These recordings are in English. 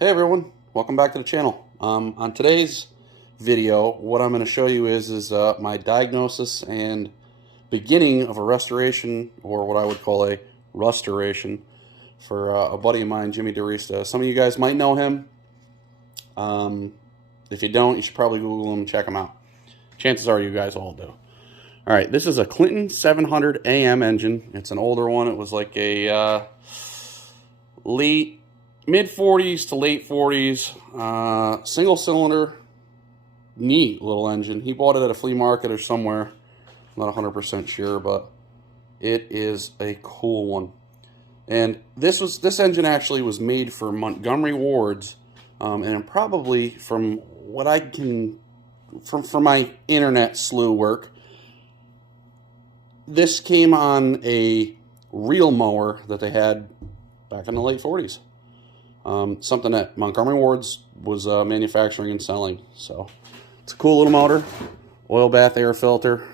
Hey everyone, welcome back to the channel. On today's video, what I'm going to show you is my diagnosis and beginning of a restoration, or what I would call a restoration, for a buddy of mine, Jimmy Diresta. Some of you guys might know him. If you don't, you should probably Google him and check him out. Chances are you guys all do. Alright, this is a Clinton 700 AM engine. It's an older one. It was like a mid-40s to late 40s, single cylinder, neat little engine. He bought it at a flea market or somewhere. I'm not 100% sure, but it is a cool one. And this engine actually was made for Montgomery Wards, and probably from what I can, from my internet slew work, this came on a reel mower that they had back in the late 40s. Something that Montgomery Wards was manufacturing and selling. So it's a cool little motor, oil bath air filter.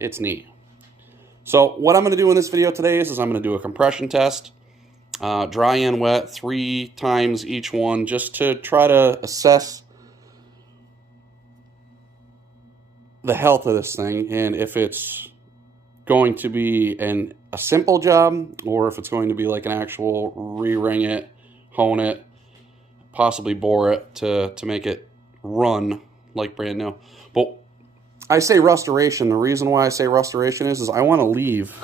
It's neat. So what I'm going to do in this video today is I'm going to do a compression test, dry and wet, 3 times each one, just to try to assess the health of this thing and if it's going to be a simple job, or if it's going to be like an actual re-ring it, hone it, possibly bore it to make it run like brand new. But I say restoration. The reason why I say restoration is I want to leave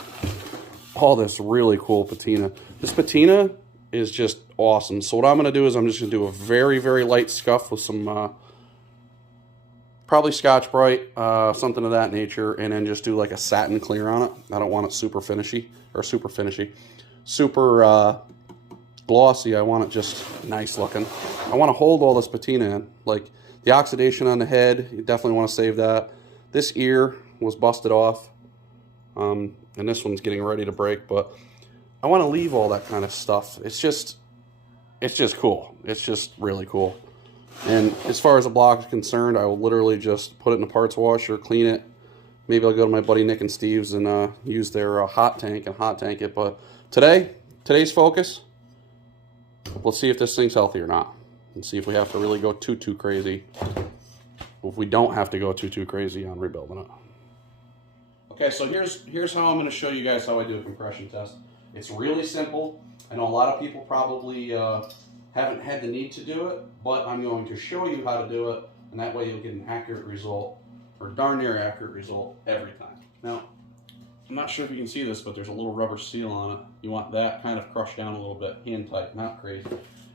all this really cool patina. This patina is just awesome. So what I'm going to do is I'm just going to do a very, very light scuff with some probably Scotch-Brite, something of that nature, and then just do like a satin clear on it. I don't want it super glossy. I want it just nice looking. I want to hold all this patina in. Like the oxidation on the head, you definitely want to save that. This ear was busted off, and this one's getting ready to break, but I want to leave all that kind of stuff. It's just cool. It's just really cool. And as far as the block is concerned, I will literally just put it in a parts washer, clean it. Maybe I'll go to my buddy Nick and Steve's and use their hot tank and hot tank it. But today's focus, let's see if this thing's healthy or not. And see if we have to really go too crazy. If we don't have to go too crazy on rebuilding it. Okay, so here's how I'm going to show you guys how I do a compression test. It's really simple. I know a lot of people probably haven't had the need to do it, but I'm going to show you how to do it, and that way you'll get an accurate result, or darn near accurate result, every time. Now, I'm not sure if you can see this, but there's a little rubber seal on it. You want that kind of crushed down a little bit, hand tight, not crazy.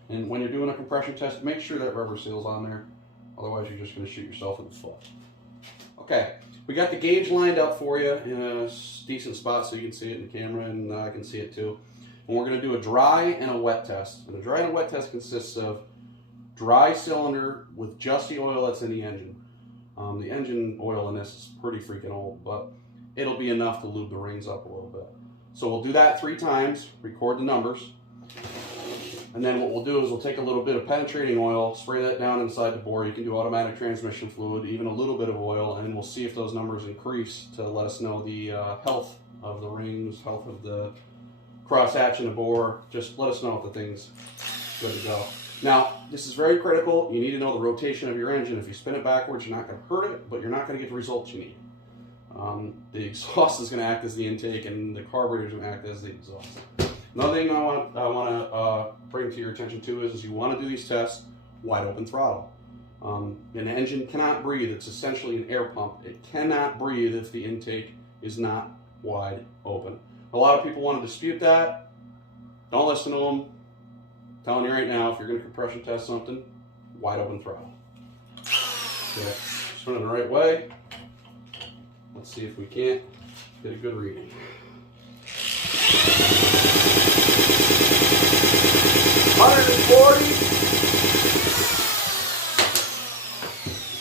And when you're doing a compression test, make sure that rubber seal's on there, otherwise you're just going to shoot yourself in the foot. Okay, we got the gauge lined up for you in a decent spot so you can see it in the camera, and I can see it too. And we're going to do a dry and a wet test. And a dry and a wet test consists of dry cylinder with just the oil that's in the engine. The engine oil in this is pretty freaking old, but it'll be enough to lube the rings up a little bit. So we'll do that 3 times, record the numbers. And then what we'll do is we'll take a little bit of penetrating oil, spray that down inside the bore. You can do automatic transmission fluid, even a little bit of oil, and we'll see if those numbers increase to let us know the health of the rings, health of the crosshatch in the bore. Just let us know if the thing's good to go. Now, this is very critical. You need to know the rotation of your engine. If you spin it backwards, you're not going to hurt it, but you're not going to get the results you need. The exhaust is going to act as the intake, and the carburetor is going to act as the exhaust. Another thing I want to bring to your attention too is you want to do these tests wide open throttle. An engine cannot breathe. It's essentially an air pump. It cannot breathe if the intake is not wide open. A lot of people want to dispute that. Don't listen to them. I'm telling you right now, if you're going to compression test something, wide open throttle. Okay, spin it the right way. Let's see if we can't get a good reading.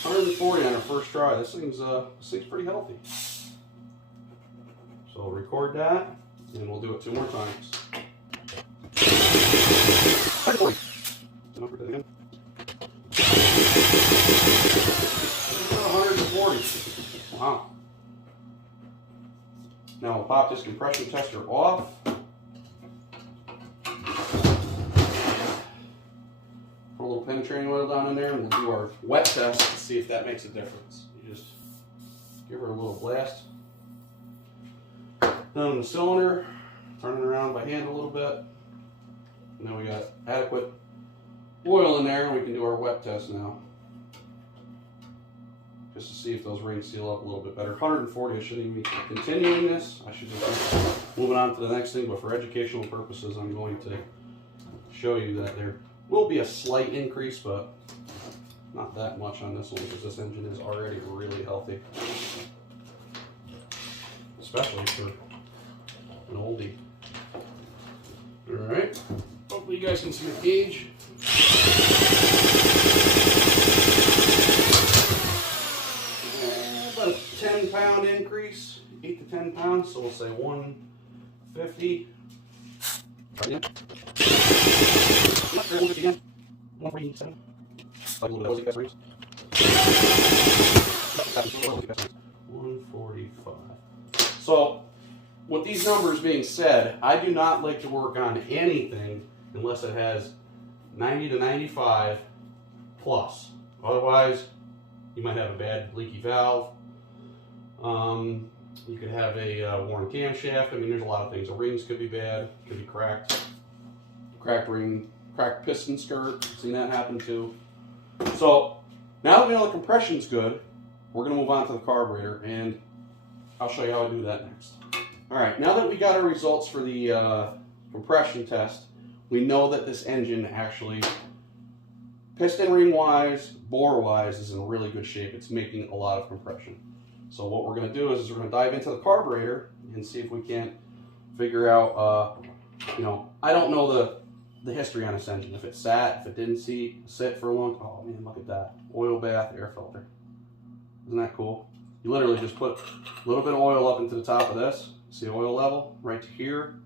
140 on our first try. This thing's pretty healthy. So we'll record that, and we'll do it 2 more times. 140. Wow. Now we'll pop this compression tester off. training oil down in there, and we'll do our wet test to see if that makes a difference. You just give her a little blast down in the cylinder, turn it around by hand a little bit. And then we got adequate oil in there, and we can do our wet test now. Just to see if those rings seal up a little bit better. 140, I shouldn't even be continuing this. I should just be moving on to the next thing, but for educational purposes, I'm going to show you that there will be a slight increase, but not that much on this one because this engine is already really healthy. Especially for an oldie. Alright, hopefully you guys can see the gauge. About a 10-pound increase, 8 to 10 pounds, so we'll say 150. Right. 147. Like a little bit of 145. So, with these numbers being said, I do not like to work on anything unless it has 90 to 95 plus. Otherwise, you might have a bad leaky valve. You could have a worn camshaft. I mean, there's a lot of things. The rings could be bad, could be cracked. Cracked ring, cracked piston skirt. Seen that happen too. So now that we know the compression's good, we're going to move on to the carburetor, and I'll show you how I do that next. All right, now that we got our results for the compression test, we know that this engine actually, piston ring wise, bore wise, is in really good shape. It's making a lot of compression. So what we're going to do is we're going to dive into the carburetor and see if we can't figure out, I don't know the history on this engine. If it sat, if it didn't sit for a long time. Oh man, look at that. Oil bath, air filter. Isn't that cool? You literally just put a little bit of oil up into the top of this. See the oil level right to here.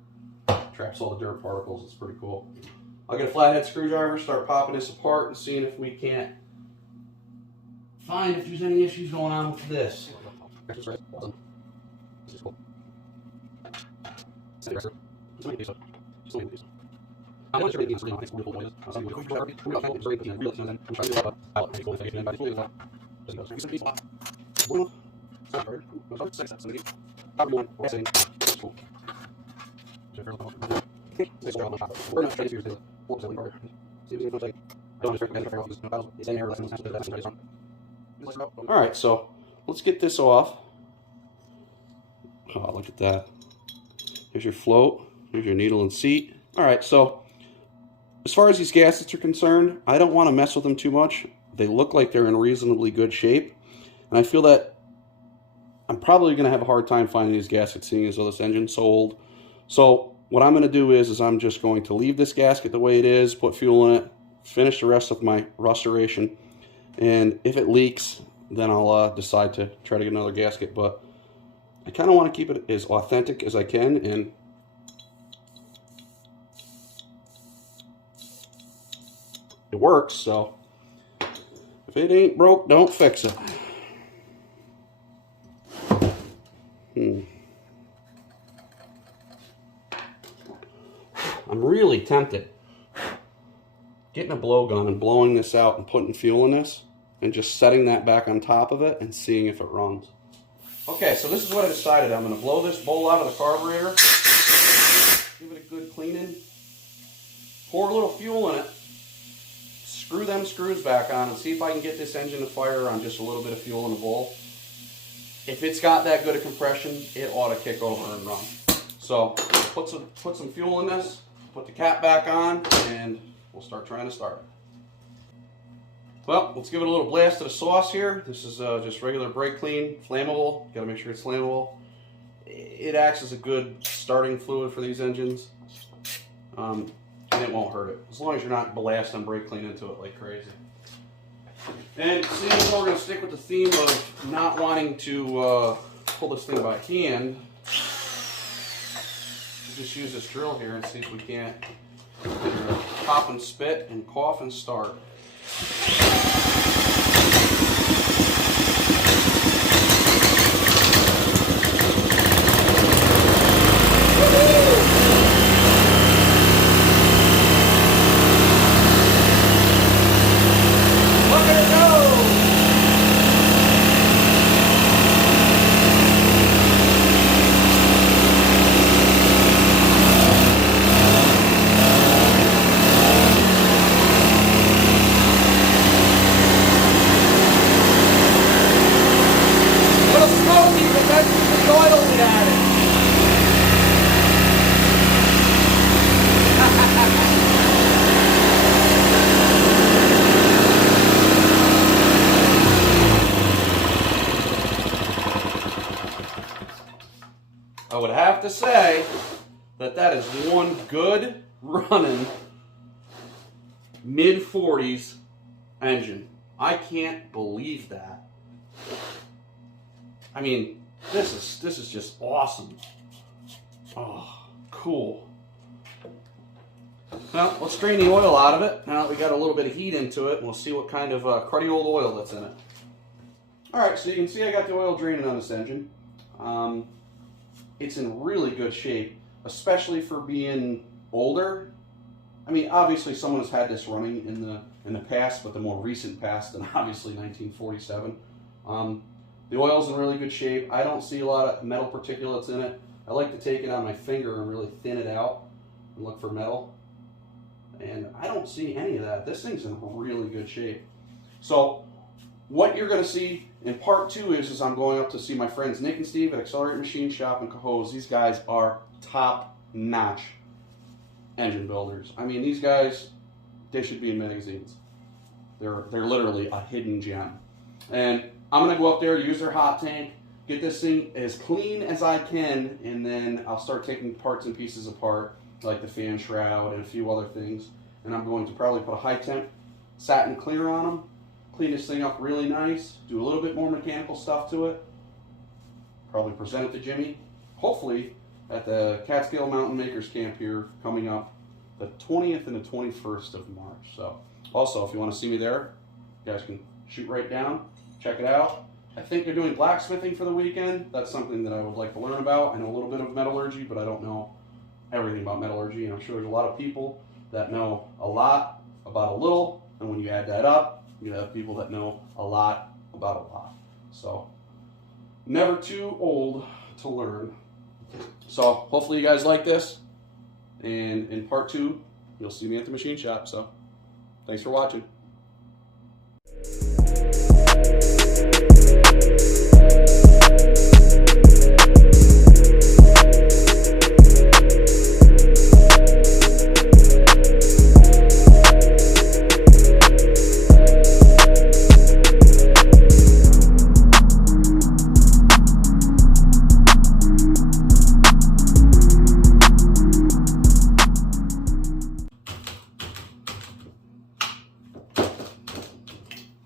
Traps all the dirt particles. It's pretty cool. I'll get a flathead screwdriver, start popping this apart and seeing if we can't find if there's any issues going on with this. Alright, so let's get this off. Oh, look at that. Here's your float. Here's your needle and seat. Alright, so as far as these gaskets are concerned, I don't want to mess with them too much. They look like they're in reasonably good shape. And I feel that I'm probably going to have a hard time finding these gaskets, seeing as though this engine's so old. So what I'm going to do is I'm just going to leave this gasket the way it is, put fuel in it, finish the rest of my restoration. And if it leaks, then I'll decide to try to get another gasket. But I kind of want to keep it as authentic as I can. And it works, so if it ain't broke, don't fix it. I'm really tempted getting a blowgun and blowing this out and putting fuel in this and just setting that back on top of it and seeing if it runs. Okay, so this is what I decided. I'm going to blow this bowl out of the carburetor, give it a good cleaning, pour a little fuel in it, screw them screws back on and see if I can get this engine to fire on just a little bit of fuel in the bowl. If it's got that good of compression, it ought to kick over and run. So put some fuel in this, put the cap back on, and we'll start trying to start it. Well, let's give it a little blast of the sauce here. This is just regular brake clean, flammable. Got to make sure it's flammable. It acts as a good starting fluid for these engines, and it won't hurt it as long as you're not blasting brake clean into it like crazy. And seeing as we're going to stick with the theme of not wanting to pull this thing by hand, we'll just use this drill here and see if we can't pop and spit and cough and start. would have to say that that is one good running mid-40s engine. I can't believe that. I mean, this is just awesome. Oh, cool. Well, let's drain the oil out of it. Now that we got a little bit of heat into it, and we'll see what kind of cruddy old oil that's in it. Alright, so you can see I got the oil draining on this engine. It's in really good shape, especially for being older. I mean, obviously someone has had this running in the past, but the more recent past than obviously 1947. The oil's in really good shape. I don't see a lot of metal particulates in it. I like to take it on my finger and really thin it out and look for metal. And I don't see any of that. This thing's in really good shape. So what you're going to see in part 2 is I'm going up to see my friends Nick and Steve at Accelerate Machine Shop in Cohoes. These guys are top-notch engine builders. I mean, these guys, they should be in magazines. They're literally a hidden gem. And I'm going to go up there, use their hot tank, get this thing as clean as I can, and then I'll start taking parts and pieces apart, like the fan shroud and a few other things. And I'm going to probably put a high temp satin clear on them, clean this thing up really nice, do a little bit more mechanical stuff to it, probably present it to Jimmy, hopefully at the Catskill Mountain Makers Camp here coming up the 20th and the 21st of March. So also, if you want to see me there, you guys can shoot right down, check it out. I think they're doing blacksmithing for the weekend. That's something that I would like to learn about. I know a little bit of metallurgy, but I don't know everything about metallurgy, and I'm sure there's a lot of people that know a lot about a little, and when you add that up, you have people that know a lot about a lot. So, never too old to learn. So, hopefully you guys like this, and in part 2, you'll see me at the machine shop. So, thanks for watching.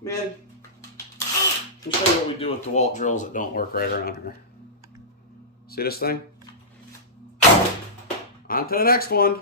Man, let me show you what we do with DeWalt drills that don't work right around here. See this thing? On to the next one.